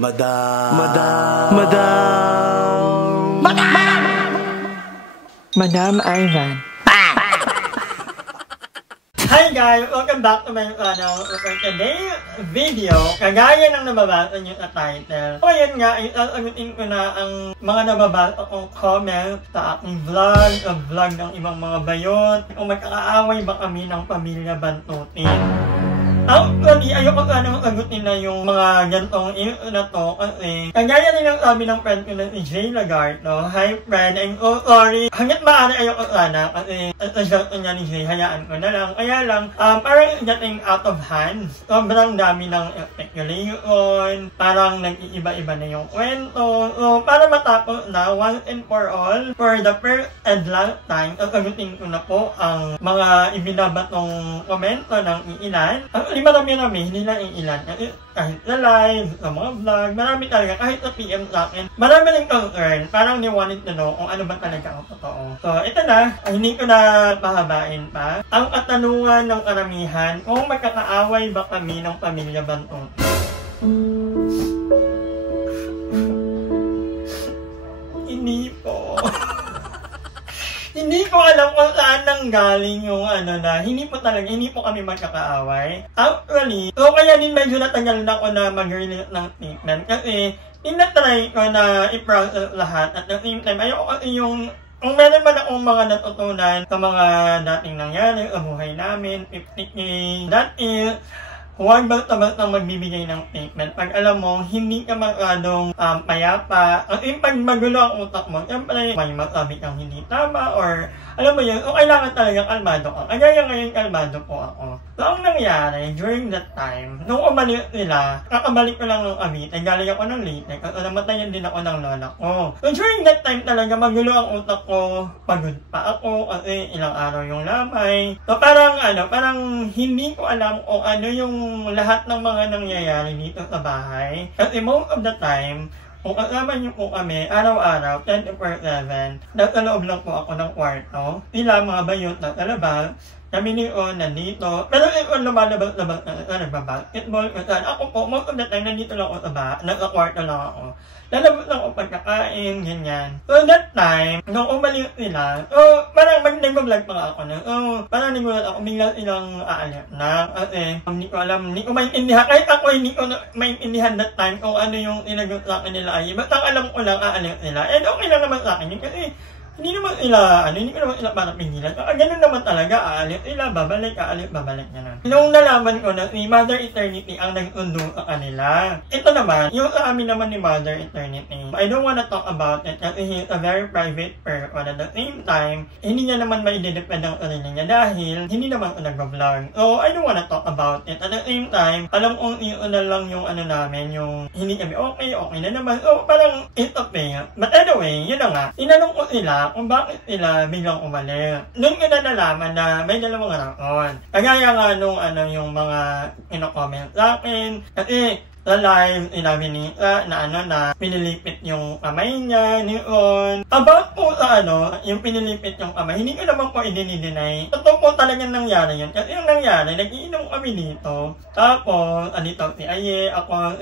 Madam. Madam Ivan. Hi guys! Welcome back to my channel. For today's video, kagaya ng nababasa nyo sa title. So yun nga, isasagutin ko na ang mga nababasa kong comment sa aking vlog ng ibang mga bayot. Kung magkakaaway ba kami ng pamilya Bantutin. Actually, ayoko sanang sagutin na yung mga gantong na to kasi kagaya rin ang sabi ng friend ko na si Jay Lagarde, no? Hi friend, I'm so sorry. Hanggat maaari ayoko sana kasi asasal ko niya ni Jay, hayaan ko na lang. Kaya lang, parang getting out of hands. Sobrang dami ng speculation, parang nag-iiba-iba na yung kwento. So, para matapos na once and for all, for the first and last time, sasagutin ko na po ang mga ibinabatong komento ng iilan. Marami, hindi lang ilan. Kahit sa live, sa mga vlog, marami talaga, kahit sa PM sa akin, marami rin concern. Parang they wanted to know kung ano ba talaga ang totoo. So, ito na, hindi ko na pahabain pa. Ang katanungan ng karamihan, kung magkakaaway ba kami ng pamilya Bantutin? Hindi po. Hindi ko alam kung saan nanggaling yung hindi po kami magkakaaway. Actually, so kaya din medyo natagal na ako na mag-release ng statement kasi tinatry ko na i-process lahat at the same time, ayoko kasi yung kung meron man akong mga natutunan sa mga dating nangyari sa buhay namin, 50K, that is, huwag basta-basta magbibigay ng statement. Pag alam mo, hindi ka masyadong payapa. Kasi pag magulo ang utak mo, siyempre may masabi kang hindi tama or alam mo yun, o kailangan talaga kalmado ka. Kaya ngayon kalmado po ako. So, ang nangyari during that time, nung umalis sila, kakabalik ko lang ng Cavite, galing ako ng Leyte, kasi namatayan din ako ng lola ko. So, during that time talaga, magulo ang utak ko, pagod pa ako, kasi ilang araw yung lamay. So, parang hindi ko alam kung ano yung lahat ng mga nangyayari dito sa bahay. Kasi most of the time, kung kasama niyo po kami, araw-araw, 24/7, nasa loob lang po ako ng kwarto. Sila mga bayot na sa labas, kami ni On nandito. Pero On lumalabas-labas na nagbabasketball. Kasi ako po, most of the time, nandito lang ako sa bahay, nasa kwarto lang ako. Lalabas lang ako pagkakain, ganyan. So that time, nung umalis sila, parang nag-vlog pa nga ako na. Parang nagulat ako, bigla silang aalis na. Kasi, hindi ko alam, hindi ko maintindihan. Kahit ako, hindi ko maintindihan that time kung ano yung inagot sa akin nila ay. Basta alam ko lang aalis sila. And okay lang naman sa akin yun kasi, hindi ko naman sila para pingilan. Ganun naman talaga, aalis sila, babalik niya na. Nung nalaman ko na si Mother Eternity ang nag-undo sa kanila. Ito naman, yung sa amin naman ni Mother Eternity, I don't wanna talk about it kasi he's a very private person. At the same time, hindi niya naman maidedepend ang sarili niya dahil hindi naman ko nag-vlog. So, I don't wanna talk about it. At the same time, alam kong iyon na lang yung namin, yung hindi kami okay na naman. So, parang it's okay. But anyway, yun na nga, tinanong ko sila kung bakit sila biglang umalis. Doon ko na nalaman na may dalawang rason. Kagaya nga nung yung mga comment sa akin. Kasi sa live, sinabi ni na pinilipit yung kamay niya, niyon. About po sa yung pinilipit yung kamay, hindi ko naman po i-deny. Totoo po talagang nangyari yun. Kasi yung nangyari, nag-iinom kami dito. Tapos, dito si Aye, ako,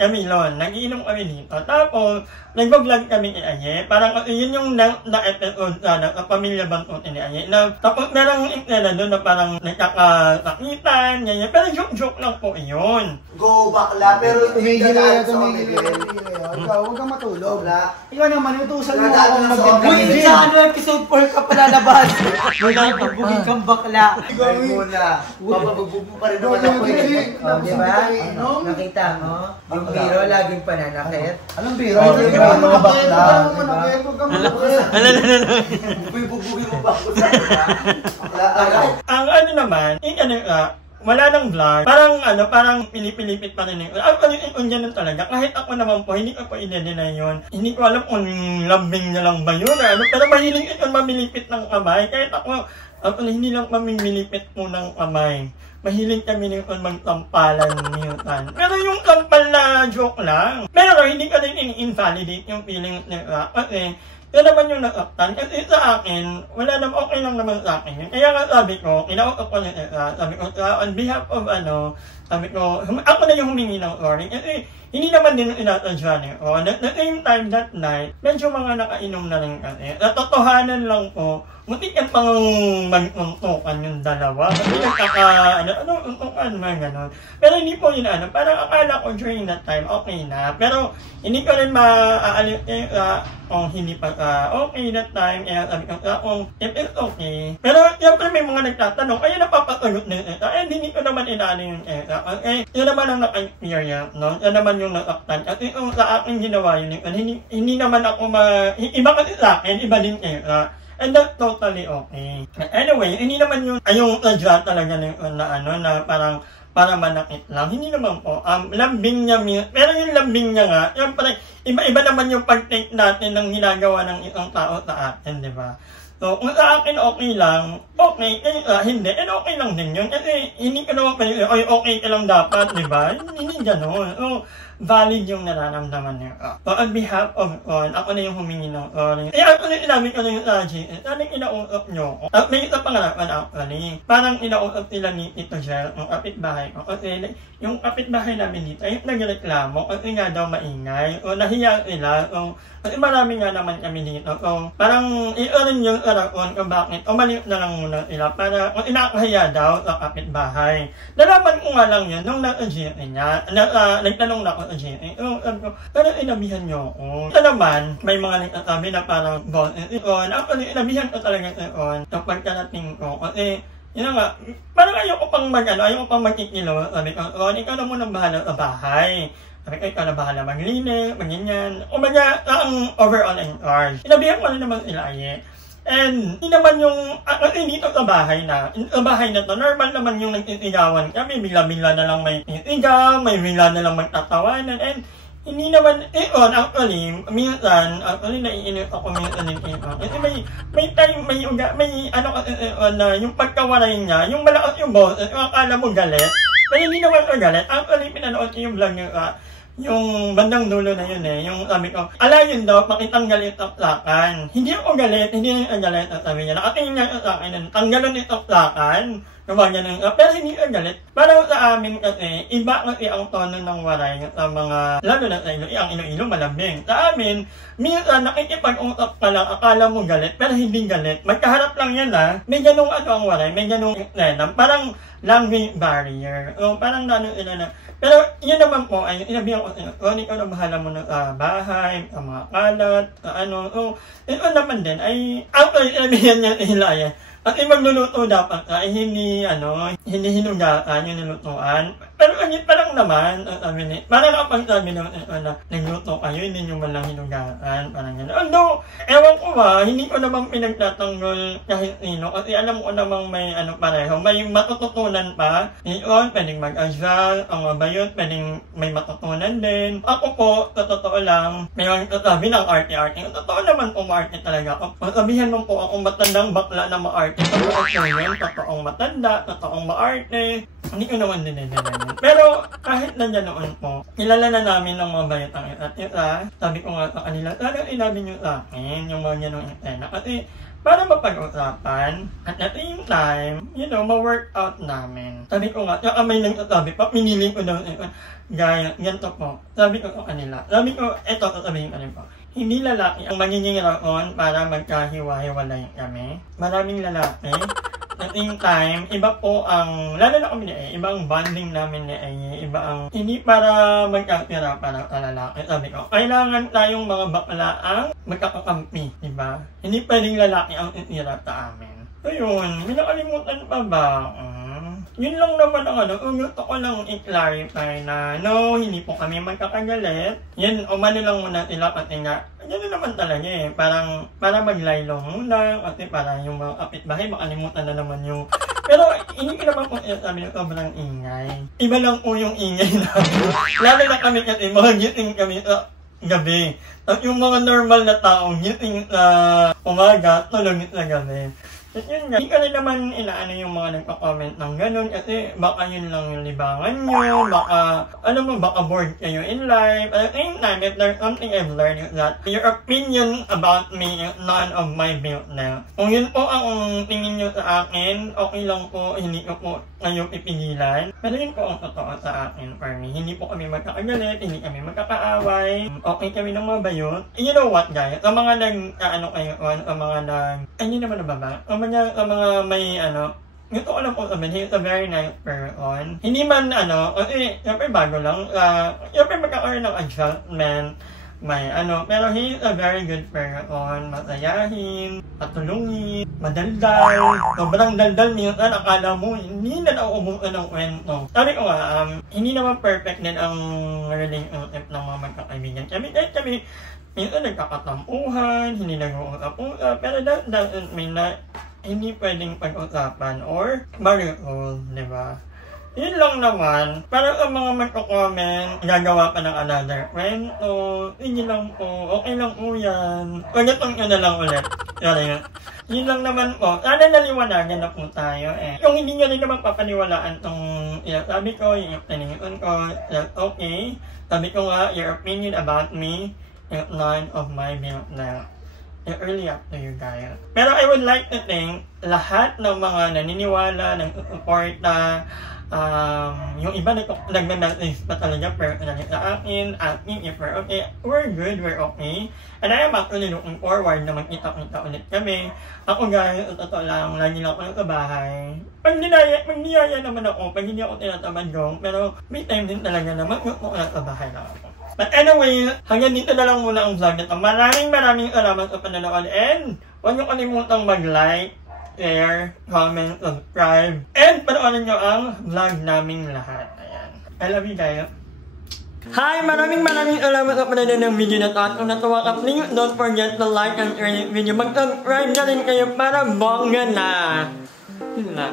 Camilon, nag-iinom kami dito. Tapos, nag-vlog kami ni Aye. Parang yun yung na-episode sa pamilya Bantutin ni Aye. Tapos merong eksena doon na parang nagkakasakitan, ganyan. Pero joke lang po yun. Go bakla, pero tumigil na ikaw, huwag kang matulog. Ikaw naman, utusan mo akong mag-vlog. Sa episode 4 ka palalabas. Wala pagbugin kang bakla. Ikaw muna. Papabugbog pa rin naman ako eh. Diba? Nakita mo? Yung biro laging pananakit. Anong biro? Mga bakla. Bugbugin mo ba ako sa Ang naman, wala nang vlog. Parang pinipilipit pa rin. Ang ganun talaga. Kahit ako naman po, hindi ko po i-deny yun. Hindi ko alam kung lambing na lang ba yun. Pero mahiling ito mamilipit ng kamay. Kahit ako hindi lang mamimilipit mo ng kamay. Mahiling kami nito magtampalan Newton. Pero yung tampal na joke lang. Pero hindi ka rin in-invalidate yung feeling nila. Kasi Yan naman yung nasaktan. Kasi sa akin, wala naman, okay lang naman sa akin. Kaya nga sabi ko, kinausap ko na sabi ko, on behalf of sabi ko, ako na yung humingi ng sorry. Kasi hindi naman din inasadya ko. At the same time that night, medyo mga nakainom na rin kasi. Natotohanan lang po, muntik yan pang mag-untukan yung dalawa. Kasi untukan man gano'n. Pero hindi po yun parang akala ko during that time, okay na. Pero hindi ko rin maaalit kung hindi pa okay that time. Kaya sabi ko kung if it's okay. Pero siyempre may mga nagtatanong, ayun napapasagot na ito. Hindi ko naman inaano yung yun naman ang naka-experience, no? Yan naman yung nasaktan. Kasi sa akin ginawa yun, hindi naman ako iba kasi sa akin, iba din and that's totally okay. Anyway, hindi naman yung sadya talaga na parang para manakit lang. Hindi naman po. Lambing niya, pero yung lambing niya nga, yung parang iba naman yung pag-take natin ng ginagawa ng isang tao sa atin, di ba? So, kung sa akin okay lang, okay, hindi, and okay lang din yun. Kasi hindi ka naman pwede, okay ka lang dapat, di ba? Hindi gano'n. So, valid yung nararamdaman niya. So, on behalf of ako na yung humingi ng sorry. Actually, inamin ko na yung GS. Sabi, inausap nyo ko. May isa pangalaman actually. Parang inausap sila ni Tito Jel, yung kapitbahay ko. Kasi yung kapitbahay namin dito, yung nagreklamo, kasi nga daw maingay. O nahiya sila. So, kasi marami nga naman kami dito. So, parang rin yung araon kung bakit umalit na lang muna sila para kung inakahiya daw sa kapitbahay. Nalaman ko nga lang yun nung nasa-GS niya. Nagtanong na ako sa GS. So, sabi ko, parang inabihan nyo ako. Ito naman, may mga nagsasabi na parang boss actually, inabihan ko talaga sa pagkarating ko. Kasi, yun nga, parang ayoko pang magkikilo. Sabi ko, ikaw na munang bahala sa bahay. Sabi ko, ikaw na bahala maglinis, magganyan. O ang overall in charge. Inabihan ko na naman sila And, hindi naman yung, dito sa bahay na to, normal naman yung nagtitigawan kami, bigla-bigla na lang may titigaw, may bigla na lang magtatawanan, and hindi naman, actually, minsan, naiinit ako minsan din kasi na yung pagkawaray niya, yung malakas yung boses, yung akala mo galit, pero hindi naman ko galit, actually, pinanood ko yung vlog niya, yung bandang dulo na yun yung sabi ko, yun daw, pakitang galit at lakan. Hindi ako galit, hindi ako galit at sabi niya, nakatingin niya sa akin, tanggalan ito lakan. Pero hindi ako galit. Para sa amin kasi, iba kasi ang tono ng waray sa mga, lalo na sa ang Iloilo, malambing. Sa amin, minsan nakikipag-usap ka lang, akala mo galit, pero hindi galit. Magkaharap lang yan may ganung ang waray, may ganung parang language barrier. So, parang pero yun naman po, ay inabihan ko ikaw na bahala mo ng bahay, sa mga kalat, So, ito naman din, ay actually, inabihan niya sila at magluluto dapat hindi hinugaan yung nilutuan. Pero pa lang naman, parang kapag sabi naman nagluto kayo, hindi nyo man lang hinugaan, parang gano'n. Although, ewan ko hindi ko namang pinagtatanggol kahit sino, kasi alam ko namang may pareho, may matututunan pa. Yun, pwedeng mag-asal, ang mabayot, pwedeng may matutunan din. Ako po, sa totoo lang, may sabi ng arte-arte. Totoo naman po ma-arte talaga ako. Sabihan mo po akong matandang bakla na ma-arte. Totoong matanda, totoong ma-arte. Hindi ko naman din. Pero kahit nandiyan noon po, kilala na namin ng mga bayatang at sabi ko nga sa kanila, talagang inabi nyo sa akin yung mga ganong intena. Kasi para mapag-usapan, at the same time, ma-workout namin. Sabi ko nga, may nagsasabi pa, pinili ko daw, gaya, ganito po. Sabi ko sa kanila, eto, sasabihin ko rin po. Hindi lalaki ang magiging raon para magkahiwa-hiwalay kami. Maraming lalaki. At the same time, iba po ang, lalo na kami ibang bonding namin iba ang, hindi para magkakira para sa lalaki. Sabi ko, kailangan tayong mga bakla ang magkakakampi, diba? Hindi pwedeng lalaki ang itira sa amin. So yun, may nakalimutan pa ba? Yun lang naman ang gusto ko lang i-clarify na hindi po kami magkakagalit. Yan, umano lang muna sila kasi nga, yan naman talaga parang para maglaylo muna kasi para yung mga kapitbahay makalimutan na naman yung pero hindi ko naman po sabi ng sobrang ingay. Iba lang po yung ingay namin. Lalo na kami kasi mga gising kami sa gabi. At yung mga normal na taong gising sa umaga, tulog sa gabi. At yun nga, hindi ka rin naman inaano yung mga nagpa-comment ng ganun kasi baka yun lang yung libangan nyo, baka, alam mo, baka bored kayo in life. At the same time, if there's something I've learned is that your opinion about me is none of my business. Kung yun po ang tingin nyo sa akin, okay lang po, hindi ko po ngayon ipigilan. Pero yun po ang totoo sa akin for me. Hindi po kami magkakagalit, hindi kami magkakaaway, okay kami ng mabayot. You know what guys, ang mga nag-ano kayo, ang mga hindi naman nababa, ang mga may gusto ko lang po sabihin, he's a very nice person. Hindi man kasi siyempre bago lang, siyempre magkakaroon ng adjustment, pero he is a very good person, masayahin, patulungin, madaldal, sobrang daldal minsan, akala mo, hindi na nauubuan ng kwento. Sabi ko nga, hindi naman perfect din ang relationship ng mga magkakaibigan. Kami, minsan nagkakatampuhan, hindi nag-uusap-usap, pero that doesn't mean na hindi pwedeng pag-usapan or mariol, di ba? Yun lang naman, para sa mga magko-comment, gagawa pa ng another friend, so, hindi lang po, okay lang po yan. Pagkatong yun na lang ulit. Yun lang naman po, sana naliwanagan na po tayo eh. Kung hindi nyo rin naman papaniwalaan tong sabi ko, yung opinion ko, that's okay. Sabi ko nga, your opinion about me, is none of my business. It's really up to you guys. Pero I would like to thank lahat ng mga naniniwala, nag-support na yung iba nag-message pa talaga personally sa akin, asking if we're okay. We're good, we're okay. And I am actually looking forward na magkita-kita ulit kami. Ako guys, totoo lang, lagi lang ako sa bahay. Pag niyaya naman ako, pag hindi ako tinatamad ko, pero may time din talaga na gusto ko na sa bahay lang ako. But anyway, hanggang dito na lang muna ang vlog nito. Maraming salamat sa panonood and huwag niyo kalimutang mag-like, share, comment, subscribe, and panoorin nyo ang vlog naming lahat. Ayan. I love you guys. Hi! Maraming salamat sa panonood ng video na to. At kung natuwa ka, please don't forget to like and share this video. Mag-subscribe na rin kayo para bongga na. Yun na.